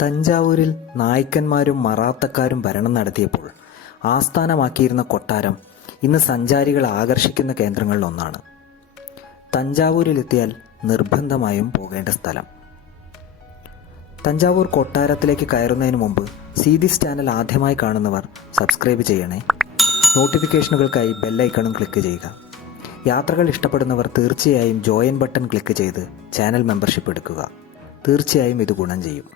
തഞ്ചാവൂരിൽ നായ്ക്കന്മാരും മറാത്തക്കാരും ഭരണം നടത്തിയപ്പോൾ ആസ്ഥാനമാക്കിയിരുന്ന കൊട്ടാരം ഇന്ന് സഞ്ചാരികളെ ആകർഷിക്കുന്ന കേന്ദ്രങ്ങളിലൊന്നാണ്. തഞ്ചാവൂരിലെത്തിയാൽ നിർബന്ധമായും പോകേണ്ട സ്ഥലം. തഞ്ചാവൂർ കൊട്ടാരത്തിലേക്ക് കയറുന്നതിന് മുമ്പ് സീരീസ് ചാനൽ ആദ്യമായി കാണുന്നവർ സബ്സ്ക്രൈബ് ചെയ്യണേ. നോട്ടിഫിക്കേഷനുകൾക്കായി ബെല്ലൈക്കണും ക്ലിക്ക് ചെയ്യുക. യാത്രകൾ ഇഷ്ടപ്പെടുന്നവർ തീർച്ചയായും ജോയിൻ ബട്ടൺ ക്ലിക്ക് ചെയ്ത് ചാനൽ മെമ്പർഷിപ്പ് എടുക്കുക. തീർച്ചയായും ഇത് ഗുണം ചെയ്യും.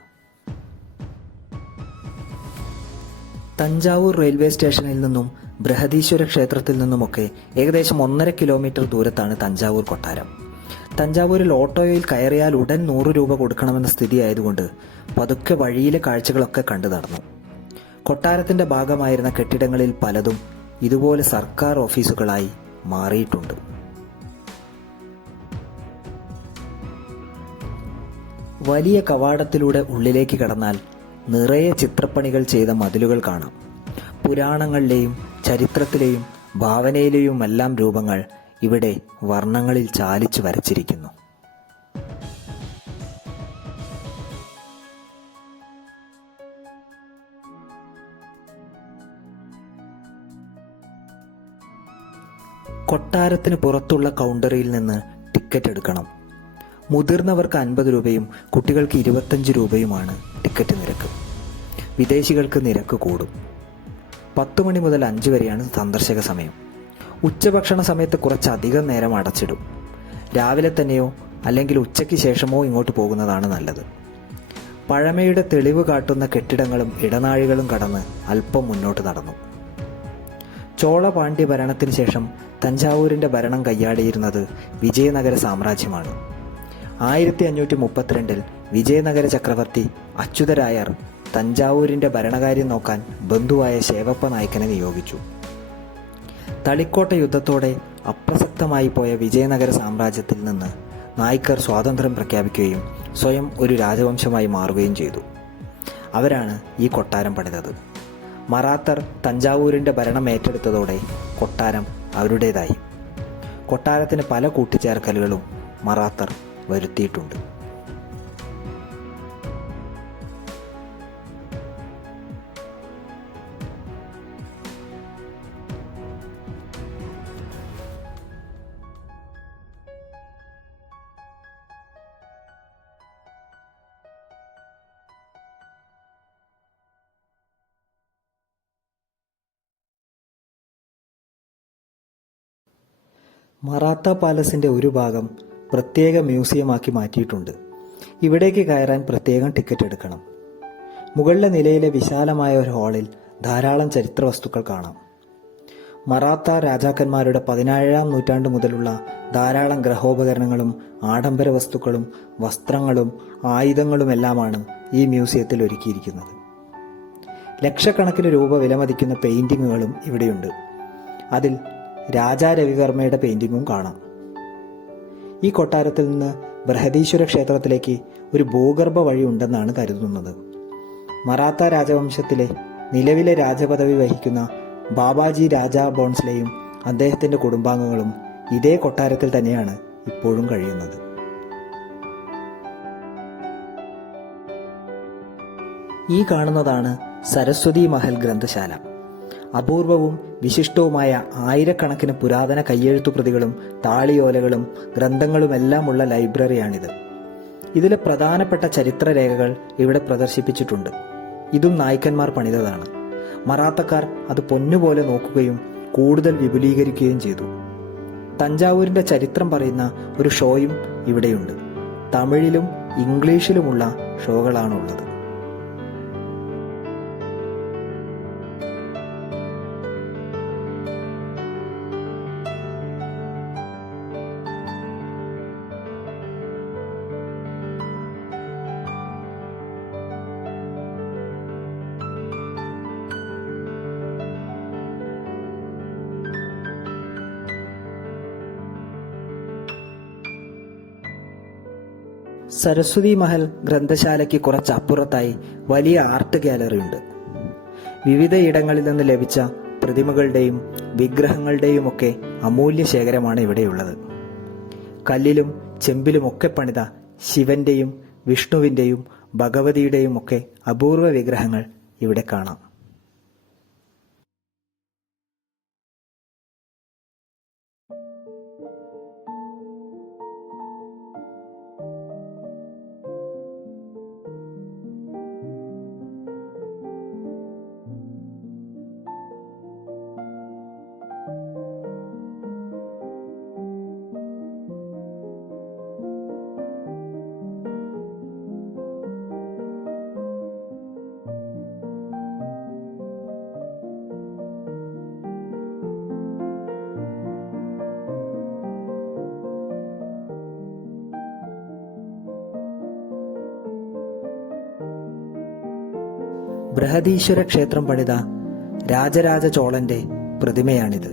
തഞ്ചാവൂർ റെയിൽവേ സ്റ്റേഷനിൽ നിന്നും ബൃഹദീശ്വര ക്ഷേത്രത്തിൽ നിന്നുമൊക്കെ ഏകദേശം 1.5 കിലോമീറ്റർ ദൂരത്താണ് തഞ്ചാവൂർ കൊട്ടാരം. തഞ്ചാവൂരിൽ ഓട്ടോയിൽ കയറിയാൽ ഉടൻ 100 രൂപ കൊടുക്കണമെന്ന സ്ഥിതിയായതുകൊണ്ട് പതുക്കെ വഴിയിലെ കാഴ്ചകളൊക്കെ കണ്ടു നടന്നു. കൊട്ടാരത്തിന്റെ ഭാഗമായിരുന്ന കെട്ടിടങ്ങളിൽ പലതും ഇതുപോലെ സർക്കാർ ഓഫീസുകളായി മാറിയിട്ടുണ്ട്. വലിയ കവാടത്തിലൂടെ ഉള്ളിലേക്ക് കടന്നാൽ നിറയെ ചിത്രപ്പണികൾ ചെയ്ത മതിലുകൾ കാണാം. പുരാണങ്ങളിലെയും ചരിത്രത്തിലെയും ഭാവനയിലെയുമെല്ലാം രൂപങ്ങൾ ഇവിടെ വർണ്ണങ്ങളിൽ ചാലിച്ചു വരച്ചിരിക്കുന്നു. കൊട്ടാരത്തിന് പുറത്തുള്ള കൗണ്ടറിൽ നിന്ന് ടിക്കറ്റ് എടുക്കണം. മുതിർന്നവർക്ക് 50 രൂപയും കുട്ടികൾക്ക് 25 രൂപയുമാണ് ടിക്കറ്റ് നിരക്ക്. വിദേശികൾക്ക് നിരക്ക് കൂടും. 10 മണി മുതൽ 5 വരെയാണ് സന്ദർശക സമയം. ഉച്ചഭക്ഷണ സമയത്ത് കുറച്ചധികം നേരം അടച്ചിടും. രാവിലെ തന്നെയോ അല്ലെങ്കിൽ ഉച്ചയ്ക്ക് ശേഷമോ ഇങ്ങോട്ട് പോകുന്നതാണ് നല്ലത്. പഴമയുടെ തെളിവ് കാട്ടുന്ന കെട്ടിടങ്ങളും ഇടനാഴികളും കടന്ന് അല്പം മുന്നോട്ട് നടന്നു. ചോള പാണ്ഡ്യ ഭരണത്തിന് ശേഷം തഞ്ചാവൂരിന്റെ ഭരണം കൈയാടിയിരുന്നത് വിജയനഗര സാമ്രാജ്യമാണ്. 1532 വിജയനഗര ചക്രവർത്തി അച്യുതരായർ തഞ്ചാവൂരിന്റെ ഭരണകാര്യം നോക്കാൻ ബന്ധുവായ ശേവപ്പ നായ്ക്കനെ നിയോഗിച്ചു. തളിക്കോട്ട യുദ്ധത്തോടെ അപ്രസക്തമായി പോയ വിജയനഗര സാമ്രാജ്യത്തിൽ നിന്ന് നായ്ക്കർ സ്വാതന്ത്ര്യം പ്രഖ്യാപിക്കുകയും സ്വയം ഒരു രാജവംശമായി മാറുകയും ചെയ്തു. അവരാണ് ഈ കൊട്ടാരം പണിതത്. മറാത്തർ തഞ്ചാവൂരിന്റെ ഭരണം ഏറ്റെടുത്തതോടെ കൊട്ടാരം അവരുടേതായി. കൊട്ടാരത്തിന് പല കൂട്ടിച്ചേർക്കലുകളും മറാത്തർ വരുത്തിയിട്ടുണ്ട്. മറാത്ത പാലസിന്റെ ഒരു ഭാഗം പ്രത്യേക മ്യൂസിയമാക്കി മാറ്റിയിട്ടുണ്ട്. ഇവിടേക്ക് കയറാൻ പ്രത്യേകം ടിക്കറ്റ് എടുക്കണം. മുകളിലെ നിലയിലെ വിശാലമായ ഒരു ഹാളിൽ ധാരാളം ചരിത്ര വസ്തുക്കൾ കാണാം. മറാത്ത രാജാക്കന്മാരുടെ 17-ാം നൂറ്റാണ്ട് മുതലുള്ള ധാരാളം ഗ്രഹോപകരണങ്ങളും ആഡംബര വസ്തുക്കളും വസ്ത്രങ്ങളും ആയുധങ്ങളുമെല്ലാമാണ് ഈ മ്യൂസിയത്തിൽ ഒരുക്കിയിരിക്കുന്നത്. ലക്ഷക്കണക്കിന് രൂപ വിലമതിക്കുന്ന പെയിന്റിങ്ങുകളും ഇവിടെയുണ്ട്. അതിൽ രാജാ രവിവർമ്മയുടെ പെയിന്റിങ്ങും കാണാം. ഈ കൊട്ടാരത്തിൽ നിന്ന് ബൃഹദീശ്വര ക്ഷേത്രത്തിലേക്ക് ഒരു ഭൂഗർഭ വഴി ഉണ്ടെന്നാണ് കരുതുന്നത്. മറാത്ത രാജവംശത്തിലെ നിലവിലെ രാജപദവി വഹിക്കുന്ന ബാബാജി രാജ ബോൺസ്ലെയും അദ്ദേഹത്തിന്റെ കുടുംബാംഗങ്ങളും ഇതേ കൊട്ടാരത്തിൽ തന്നെയാണ് ഇപ്പോഴും കഴിയുന്നത്. ഈ കാണുന്നതാണ് സരസ്വതി മഹൽ ഗ്രന്ഥശാല. അപൂർവവും വിശിഷ്ടവുമായ ആയിരക്കണക്കിന് പുരാതന കയ്യെഴുത്തു പ്രതികളും താളിയോലകളും ഗ്രന്ഥങ്ങളുമെല്ലാമുള്ള ലൈബ്രറിയാണിത്. ഇതിലെ പ്രധാനപ്പെട്ട ചരിത്രരേഖകൾ ഇവിടെ പ്രദർശിപ്പിച്ചിട്ടുണ്ട്. ഇതും നായ്ക്കന്മാർ പണിതതാണ്. മറാത്തക്കാർ അത് പൊന്നുപോലെ നോക്കുകയും കൂടുതൽ വിപുലീകരിക്കുകയും ചെയ്തു. തഞ്ചാവൂരിന്റെ ചരിത്രം പറയുന്ന ഒരു ഷോയും ഇവിടെയുണ്ട്. തമിഴിലും ഇംഗ്ലീഷിലുമുള്ള ഷോകളാണുള്ളത്. സരസ്വതി മഹൽ ഗ്രന്ഥശാലയ്ക്ക് കുറച്ചപ്പുറത്തായി വലിയ ആർട്ട് ഗാലറി ഉണ്ട്. വിവിധ ഇടങ്ങളിൽ നിന്ന് ലഭിച്ച പ്രതിമകളുടെയും വിഗ്രഹങ്ങളുടെയുമൊക്കെ അമൂല്യ ശേഖരമാണ് ഇവിടെയുള്ളത്. കല്ലിലും ചെമ്പിലുമൊക്കെ പണിത ശിവന്റെയും വിഷ്ണുവിന്റെയും ഭഗവതിയുടെയും ഒക്കെ അപൂർവ വിഗ്രഹങ്ങൾ ഇവിടെ കാണാം. ബൃഹദീശ്വര ക്ഷേത്രം പണിത രാജരാജ ചോളന്റെ പ്രതിമയാണിത്.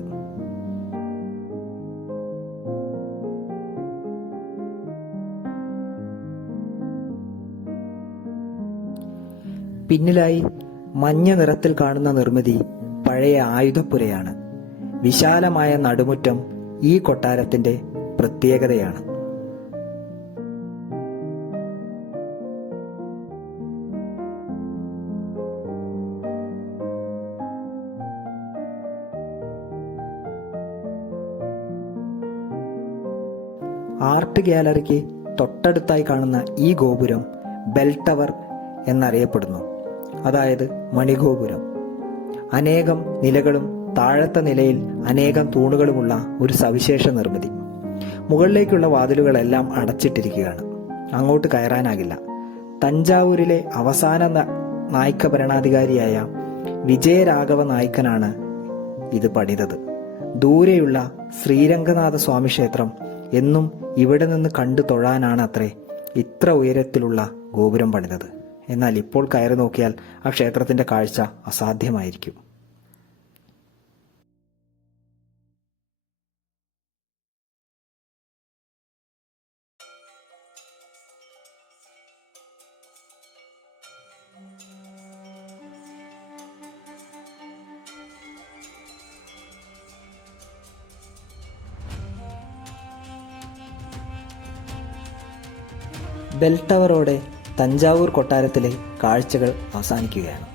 പിന്നിലായി മഞ്ഞ നിറത്തിൽ കാണുന്ന നിർമ്മിതി പഴയ ആയുധപ്പുരയാണ്. വിശാലമായ നടുമുറ്റം ഈ കൊട്ടാരത്തിന്റെ പ്രത്യേകതയാണ്. ആർട്ട് ഗ്യാലറിക്ക് തൊട്ടടുത്തായി കാണുന്ന ഈ ഗോപുരം ബെൽ ടവർ എന്നറിയപ്പെടുന്നു, അതായത് മണിഗോപുരം. അനേകം നിലകളും താഴത്തെ നിലയിൽ അനേകം തൂണുകളുമുള്ള ഒരു സവിശേഷ നിർമ്മിതി. മുകളിലേക്കുള്ള വാതിലുകളെല്ലാം അടച്ചിട്ടിരിക്കുകയാണ്, അങ്ങോട്ട് കയറാനാകില്ല. തഞ്ചാവൂരിലെ അവസാന നായ്ക്ക ഭരണാധികാരിയായ വിജയരാഘവ നായ്ക്കനാണ് ഇത് പണിതത്. ദൂരെയുള്ള ശ്രീരംഗനാഥ സ്വാമി ക്ഷേത്രം എന്നും ഇവിടെ നിന്ന് കണ്ടു തൊഴാനാണ് അത്രേ ഇത്ര ഉയരത്തിലുള്ള ഗോപുരം പണിതത്. എന്നാൽ ഇപ്പോൾ കയറി നോക്കിയാൽ ആ ക്ഷേത്രത്തിന്റെ കാഴ്ച അസാധ്യമായിരിക്കും. ബെൽ ടവറോടെ തഞ്ചാവൂർ കൊട്ടാരത്തിലെ കാഴ്ചകൾ അവസാനിക്കുകയാണ്.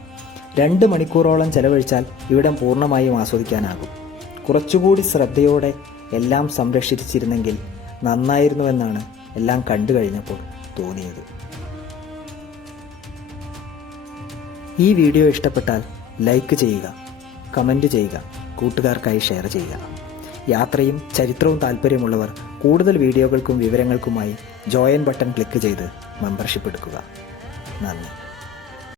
2 മണിക്കൂറോളം ചെലവഴിച്ചാൽ ഇവിടം പൂർണ്ണമായും ആസ്വദിക്കാനാകും. കുറച്ചുകൂടി ശ്രദ്ധയോടെ എല്ലാം സംരക്ഷിച്ചിരുന്നെങ്കിൽ നന്നായിരുന്നുവെന്നാണ് എല്ലാം കണ്ടു കഴിഞ്ഞപ്പോൾ തോന്നിയത്. ഈ വീഡിയോ ഇഷ്ടപ്പെട്ടാൽ ലൈക്ക് ചെയ്യുക, കമൻറ്റ് ചെയ്യുക, കൂട്ടുകാർക്കായി ഷെയർ ചെയ്യുക. യാത്രയും ചരിത്രവും താല്പര്യമുള്ളവർ കൂടുതൽ വീഡിയോകൾക്കും വിവരങ്ങൾക്കുമായി ജോയിൻ ബട്ടൺ ക്ലിക്ക് ചെയ്ത് മെമ്പർഷിപ്പ് എടുക്കുക. നന്ദി.